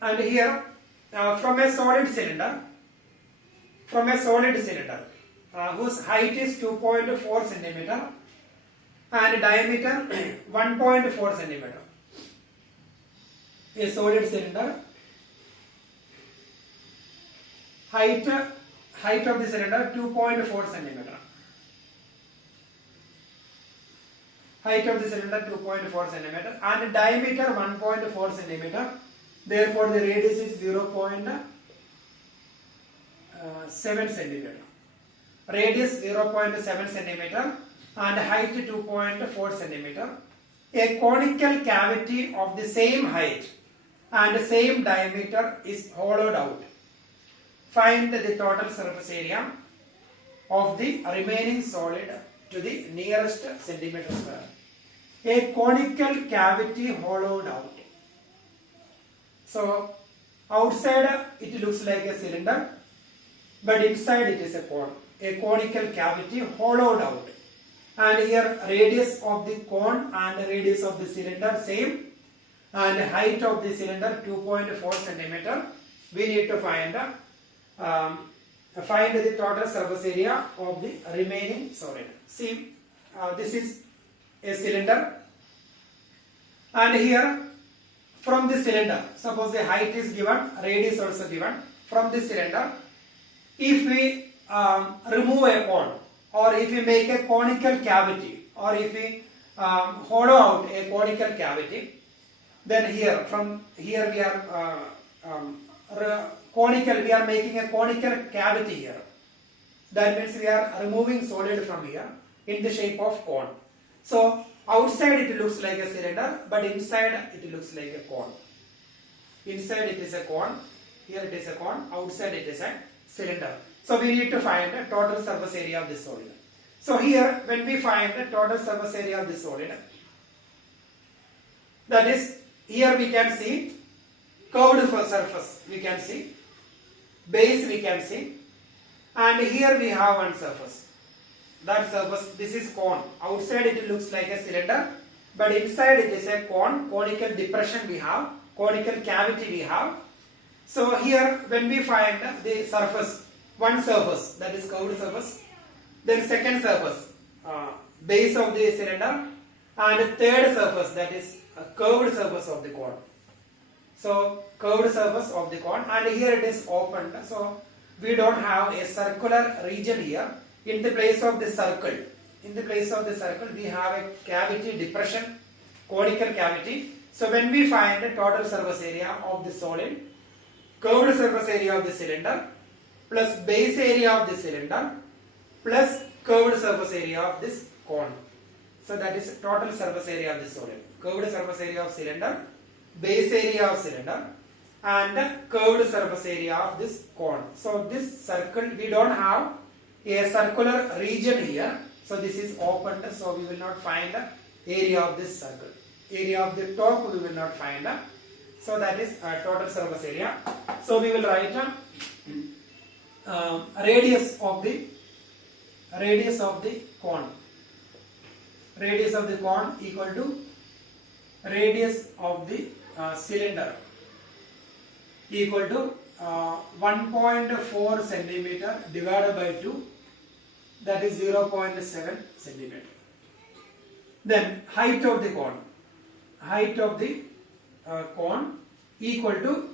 And here from a solid cylinder whose height is 2.4 centimeter and diameter 1.4 centimeter. A solid cylinder, height of the cylinder 2.4 centimeter. Height of the cylinder 2.4 centimeter and diameter 1.4 centimeter. Therefore, the radius is 0.7 centimeter. Radius 0.7 centimeter and height 2.4 centimeter. A conical cavity of the same height and same diameter is hollowed out. Find the total surface area of the remaining solid to the nearest centimeter square. A conical cavity hollowed out. So outside it looks like a cylinder, but inside it is a cone. A conical cavity hollowed out. And here radius of the cone and radius of the cylinder same, and height of the cylinder 2.4 centimeter. We need to find the total surface area of the remaining solid. See, this is a cylinder, and here from the cylinder, suppose the height is given, radius also given. From the cylinder, if we remove a cone, or if we make a conical cavity, or if we hollow out a conical cavity, then here we are we are making a conical cavity here. That means we are removing solid from here in the shape of cone. So outside it looks like a cylinder, but inside it looks like a cone. Inside it is a cone, here it is a cone, outside it is a cylinder. So we need to find the total surface area of this solid. So here when we find the total surface area of the solid, that is, here we can see curved surface, we can see base, we can see, and here we have one surface. That surface, this is cone. Outside it looks like a cylinder, but inside it is a cone, conical depression we have, conical cavity we have. So here when we find the surface, one surface, that is curved surface, then second surface, base of the cylinder, and third surface, that is a curved surface of the cone. So curved surface of the cone, and here it is opened, so we don't have a circular region here. In the place of the circle, we have a cavity depression, conical cavity. So when we find the total surface area of the solid, curved surface area of the cylinder plus base area of the cylinder plus curved surface area of this cone. So that is total surface area of the solid. Curved surface area of cylinder, base area of cylinder, and curved surface area of this cone. So this circle, we don't have a circular region here. So this is opened, so we will not find the area of this circle. Area of the top we will not find. So that is total surface area. So we will write radius of the cone. Radius of the cone equal to radius of the cylinder equal to 1.4 centimeter divided by 2, that is 0.7 centimeter. Then height of the cone. Height of the cone equal to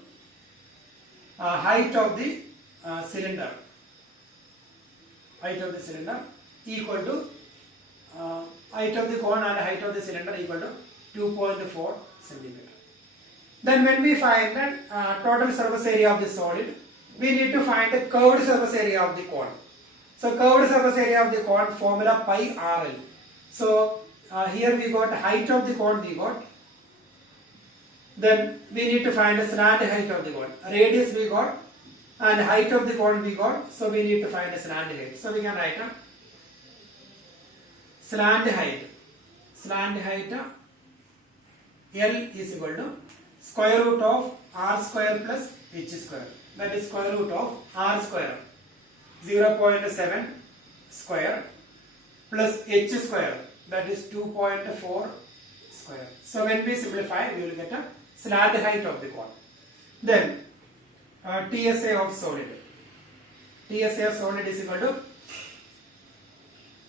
height of the cylinder. Height of the cylinder equal to height of the cone and height of the cylinder equal to 2.4 centimeter. Then when we find the total surface area of the solid, we need to find the curved surface area of the cone. So curved surface area of the cone, formula pi RL. So here we got height of the cone we got. Then we need to find the slant height of the cone. Radius we got and height of the cone we got. So we need to find the slant height. So we can write slant height. Slant height L is equal to square root of R square plus H square. That is square root of R square 0.7 square plus H square, that is 2.4 square. So when we simplify, we will get a slant height of the cone. Then TSA of solid. TSA of solid is equal to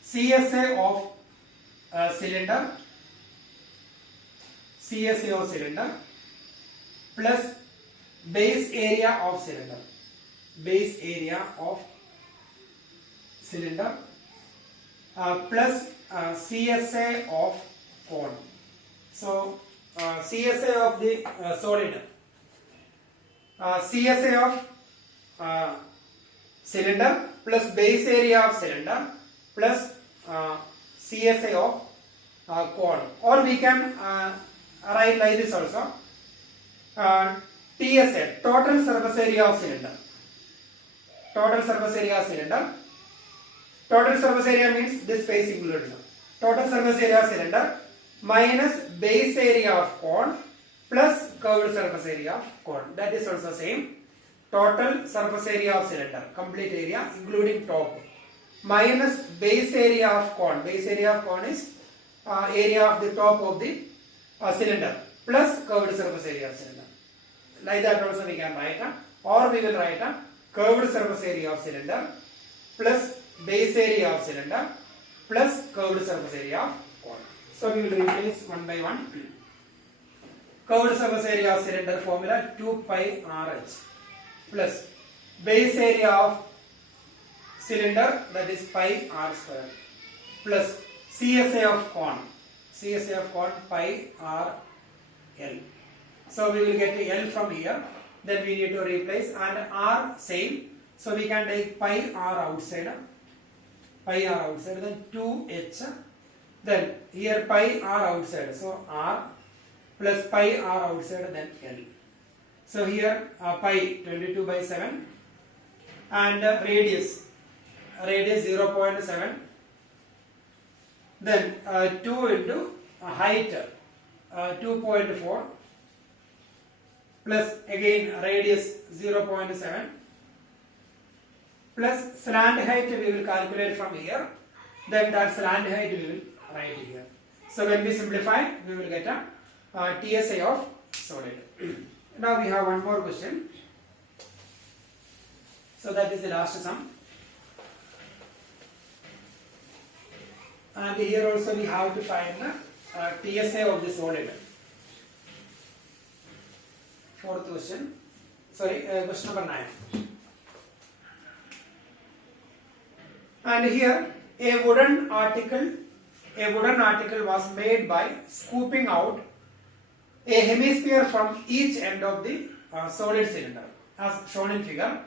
CSA of cylinder, CSA of cylinder plus base area of cylinder, base area of cylinder plus CSA of cone. So CSA of the solid, CSA of cylinder plus base area of cylinder plus CSA of cone, or we can write like this also. TSA, total surface area of cylinder. Total surface area of cylinder. Total surface area means this space included. Total surface area of cylinder minus base area of cone plus curved surface area of cone. That is also same. Total surface area of cylinder, complete area including top, minus base area of cone. Base area of cone is area of the top of the cylinder plus curved surface area of cylinder. Like that also we can write, or we will write curved surface area of cylinder plus base area of cylinder plus curved surface area of cone. So we will replace one by one. Curved surface area of cylinder formula 2 pi RH plus base area of cylinder, that is pi R square, plus CSA of cone. CSA of cone pi R L. So we will get the L from here. Then we need to replace, and R same. So we can take pi R outside. Pi R outside. Then 2H. Then here pi R outside. So R plus pi R outside. Then L. So here pi 22 by 7 and radius 0.7 then 2 into height 2.4 plus again radius 0.7 plus slant height we will calculate from here, then that slant height we will write here. So when we simplify, we will get a TSI of solid. Now we have one more question. So that is the last sum. And here also we have to find the TSI of the solid. Fourth question. Sorry, question number 9. And here a wooden article was made by scooping out a hemisphere from each end of the solid cylinder as shown in figure.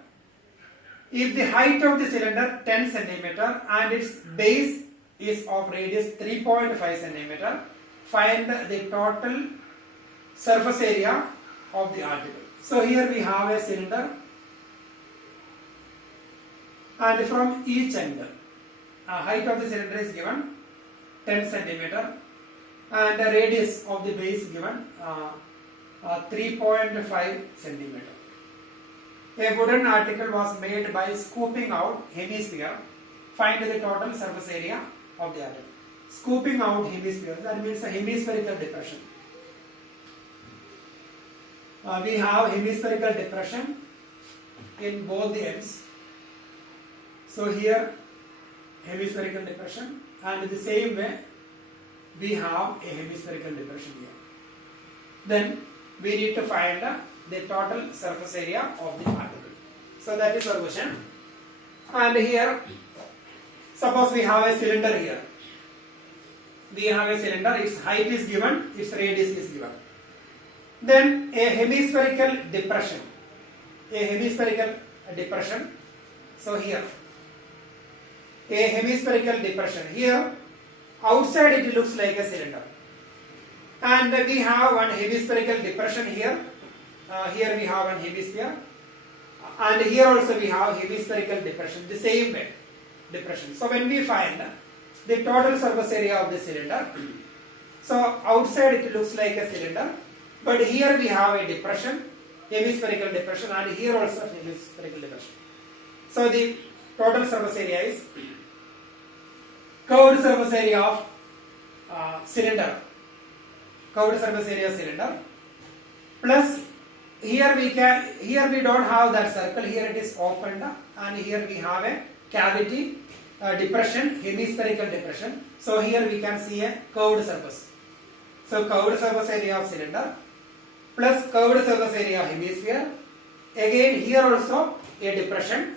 If the height of the cylinder 10 cm and its base is of radius 3.5 cm, find the total surface area of the article. So here we have a cylinder, and from each end height of the cylinder is given 10 cm and the radius of the base given 3.5 cm. A wooden article was made by scooping out hemisphere. Find the total surface area of the article. Scooping out hemisphere, that means a hemispherical depression. We have hemispherical depression in both the ends. So here hemispherical depression, and the same way we have a hemispherical depression here. Then we need to find the total surface area of the article. So that is our question. And here, suppose we have a cylinder here. We have a cylinder, its height is given, its radius is given. Then a hemispherical depression. So here, a hemispherical depression. Here, outside it looks like a cylinder. And we have one hemispherical depression here. Here we have one hemisphere. And here also we have hemispherical depression, the same way depression. So when we find the total surface area of the cylinder, so outside it looks like a cylinder, but here we have a depression, hemispherical depression, and here also hemispherical depression. So the total surface area is curved surface area of cylinder, plus here we don't have that circle, here it is opened, and here we have a cavity depression, hemispherical depression. So here we can see a curved surface. So curved surface area of cylinder plus curved surface area of hemisphere. Again here also a depression,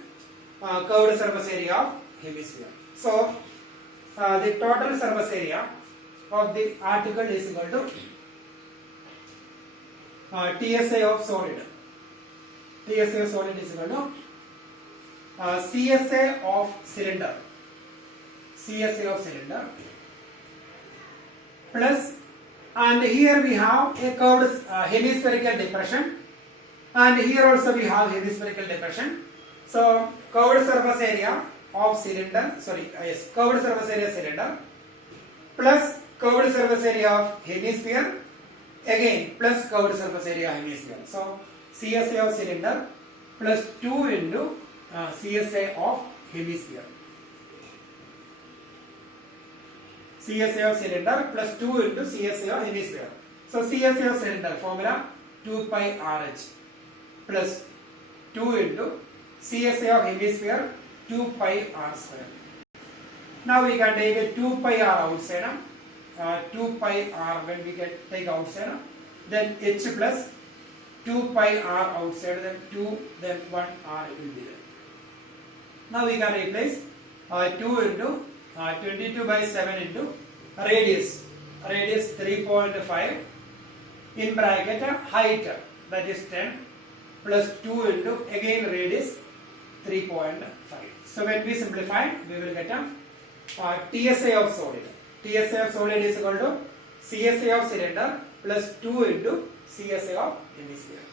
curved surface area of hemisphere. So the total surface area of the article is equal to TSI of solid. TSI of solid is equal to CSA of cylinder. CSA of cylinder plus, and here we have a curved hemispherical depression, and here also we have hemispherical depression. So curved surface area of cylinder, curved surface area cylinder plus curved surface area of hemisphere, again plus curved surface area hemisphere. So CSA of cylinder plus 2 into CSA of hemisphere. CSA of cylinder plus 2 into CSA of hemisphere. So CSA of cylinder formula 2 pi RH plus 2 into CSA of hemisphere 2 pi R square. Now we can take a 2 pi R outside. 2 pi R when we take outside, then H plus 2 pi R outside, then 2, then 1 R will be there. Now we can replace 2 into 22 by 7 into radius 3.5 in bracket height, that is 10 plus 2 into again radius 3.5. So when we simplify, we will get a TSI of solid. TSI of solid is equal to CSA of cylinder plus 2 into CSA of hemisphere.